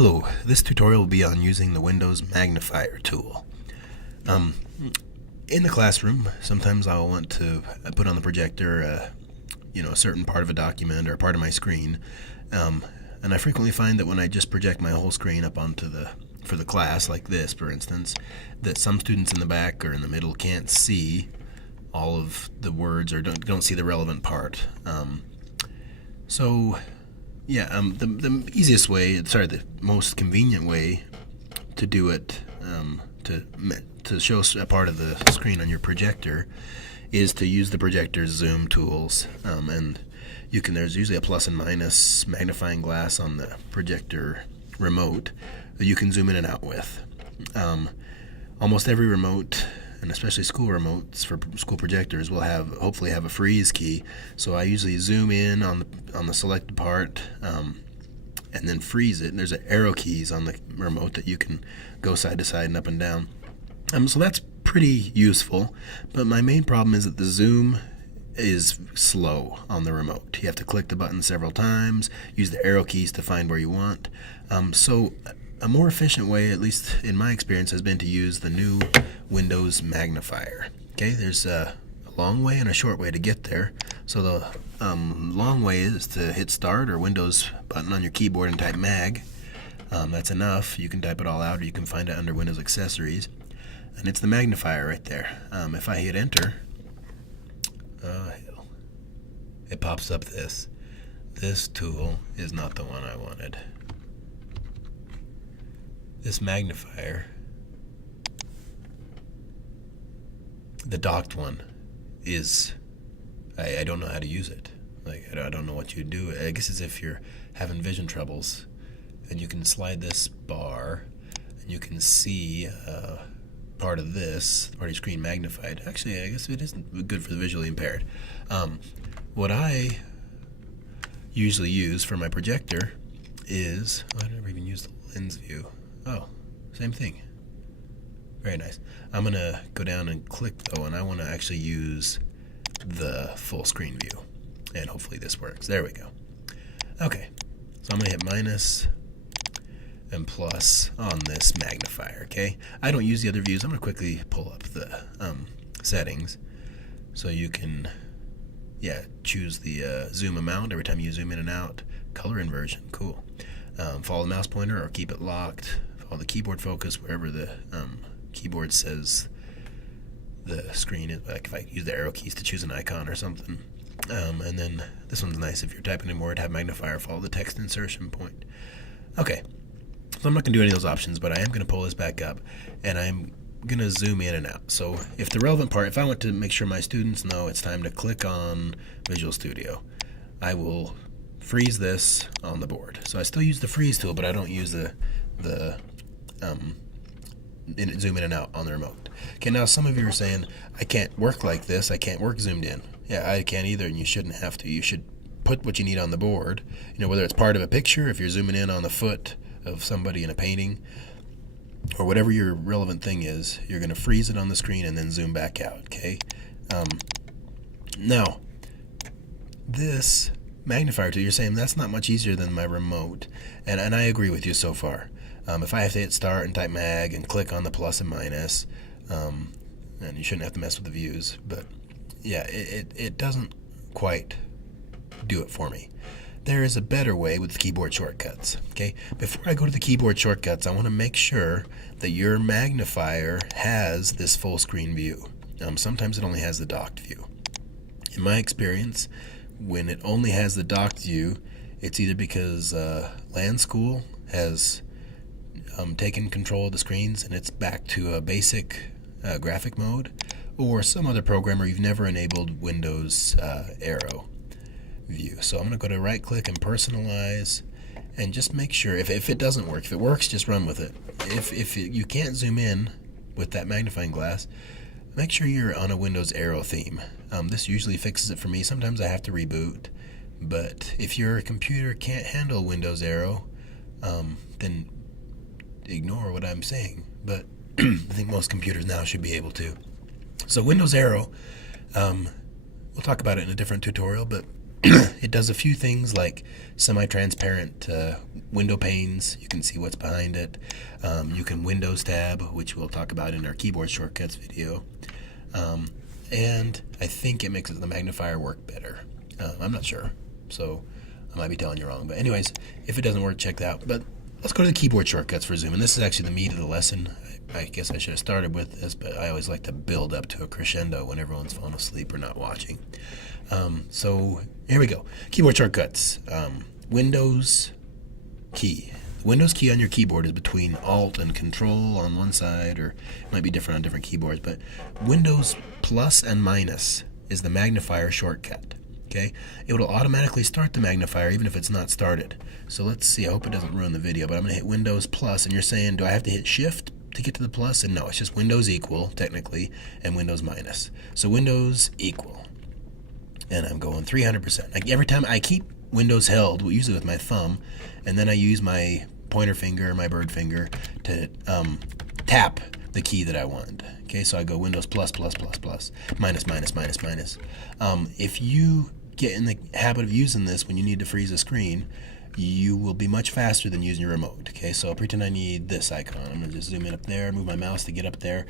Hello, this tutorial will be on using the Windows Magnifier tool. Um, in the classroom, sometimes I'll want to put on the projector a certain part of a document or part of my screen, and I frequently find that when I just project my whole screen up onto for the class, like this for instance, that some students in the back or in the middle can't see all of the words or don't see the relevant part. The easiest way, the most convenient way to do it, to show a part of the screen on your projector, is to use the projector's zoom tools. And there's usually a plus and minus magnifying glass on the projector remote that you can zoom in and out with. Almost every remote, and especially school remotes for school projectors, will hopefully have a freeze key. So I usually zoom in on the selected part, and then freeze it. And there's arrow keys on the remote that you can go side to side and up and down. So that's pretty useful. But my main problem is that the zoom is slow on the remote. You have to click the button several times, use the arrow keys to find where you want. So a more efficient way, at least in my experience, has been to use the new Windows Magnifier. Okay, there's a long way and a short way to get there. So the long way is to hit Start or Windows button on your keyboard and type Mag. That's enough. You can type it all out, or you can find it under Windows Accessories. And it's the magnifier right there. If I hit Enter, it pops up this. This tool is not the one I wanted. This magnifier, the docked one, is, I don't know how to use it. I don't know what you do. I guess it's if you're having vision troubles, and you can slide this bar, and you can see part of this, part of your screen magnified. Actually, I guess it isn't good for the visually impaired. What I usually use for my projector is, I never even used the lens view. Oh, same thing. Very nice. I'm going to go down and click though, and I want to actually use the full screen view. And hopefully this works. There we go. Okay, so I'm going to hit minus and plus on this magnifier, okay? I don't use the other views. I'm going to quickly pull up the settings so you can choose the zoom amount every time you zoom in and out. Color inversion, cool. Follow the mouse pointer or keep it locked. Follow the keyboard focus wherever the keyboard says the screen is. Like if I use the arrow keys to choose an icon or something. And then this one's nice. If you're typing in Word, have magnifier, follow the text insertion point. Okay, so I'm not going to do any of those options, but I am going to pull this back up, and I'm going to zoom in and out. So if the relevant part, if I want to make sure my students know it's time to click on Visual Studio, I will freeze this on the board. So I still use the freeze tool, but I don't use the zoom in and out on the remote. Okay, now some of you are saying, I can't work like this, I can't work zoomed in. Yeah, I can't either, and you shouldn't have to. You should put what you need on the board, whether it's part of a picture, if you're zooming in on the foot of somebody in a painting, or whatever your relevant thing is, you're going to freeze it on the screen and then zoom back out, okay? Now, this magnifier tool, you're saying that's not much easier than my remote, and I agree with you so far. If I have to hit Start and type Mag and click on the plus and minus, and you shouldn't have to mess with the views, but yeah, it doesn't quite do it for me. There is a better way with the keyboard shortcuts. Okay, before I go to the keyboard shortcuts, I want to make sure that your magnifier has this full screen view. Sometimes it only has the docked view. In my experience, when it only has the docked view, it's either because Land School has taken control of the screens and it's back to a basic graphic mode, or some other program, or you've never enabled Windows Arrow view. So I'm going to go to right click and personalize, and just make sure if it doesn't work. If it works, just run with it. If you can't zoom in with that magnifying glass, make sure you're on a Windows Arrow theme. This usually fixes it for me. Sometimes I have to reboot, but if your computer can't handle Windows Arrow, then ignore what I'm saying. But I think most computers now should be able to. So Windows Arrow, we'll talk about it in a different tutorial, but It does a few things like semi-transparent window panes. You can see what's behind it. You can Windows tab, which we'll talk about in our keyboard shortcuts video. And I think it makes the magnifier work better. I'm not sure, so I might be telling you wrong. But anyways, if it doesn't work, check that out. But let's go to the keyboard shortcuts for Zoom. And this is actually the meat of the lesson. I guess I should have started with this, but I always like to build up to a crescendo when everyone's fallen asleep or not watching. So here we go. Keyboard shortcuts. Windows key. The Windows key on your keyboard is between Alt and Control on one side, or it might be different on different keyboards, but Windows plus and minus is the magnifier shortcut. Okay, it will automatically start the magnifier even if it's not started. So let's see. I hope it doesn't ruin the video, but I'm going to hit Windows plus, and you're saying, do I have to hit Shift to get to the plus? And no, it's just Windows equal technically and Windows minus. So Windows equal, and I'm going 300%. Like every time I keep Windows held, usually with my thumb, and then I use my pointer finger, my bird finger, to tap the key that I want. Okay, so I go Windows plus, plus, plus, plus, minus, minus, minus, minus. If you get in the habit of using this when you need to freeze a screen, you will be much faster than using your remote. Okay, so I'll pretend I need this icon. I'm gonna just zoom in up there, move my mouse to get up there,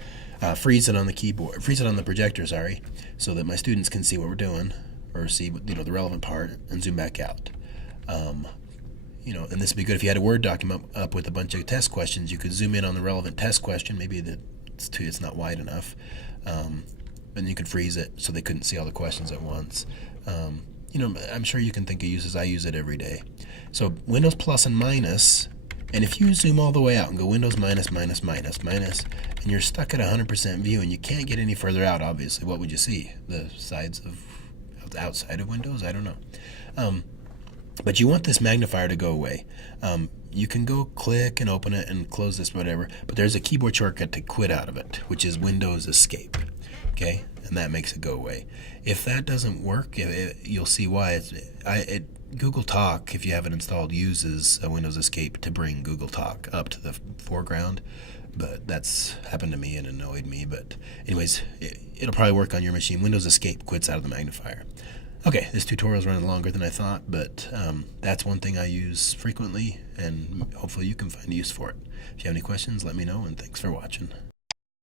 freeze it on the keyboard, freeze it on the projector, sorry, so that my students can see what we're doing, or see the relevant part, and zoom back out. And this would be good if you had a Word document up with a bunch of test questions. You could zoom in on the relevant test question. Maybe it's not wide enough, and you could freeze it so they couldn't see all the questions at once. I'm sure you can think of uses. I use it every day. So Windows plus and minus, and if you zoom all the way out and go Windows minus, minus, minus, minus, and you're stuck at 100% view and you can't get any further out, obviously, what would you see? The sides of outside of Windows? I don't know. But you want this magnifier to go away. You can go click and open it and close this, whatever, but there's a keyboard shortcut to quit out of it, which is Windows Escape. Okay, and that makes it go away. If that doesn't work, you'll see why. Google Talk, if you have it installed, uses a Windows Escape to bring Google Talk up to the foreground, but that's happened to me and annoyed me. But anyways, it'll probably work on your machine. Windows Escape quits out of the magnifier. Okay, this tutorial is running longer than I thought, but that's one thing I use frequently, and hopefully you can find use for it. If you have any questions, let me know, and thanks for watching.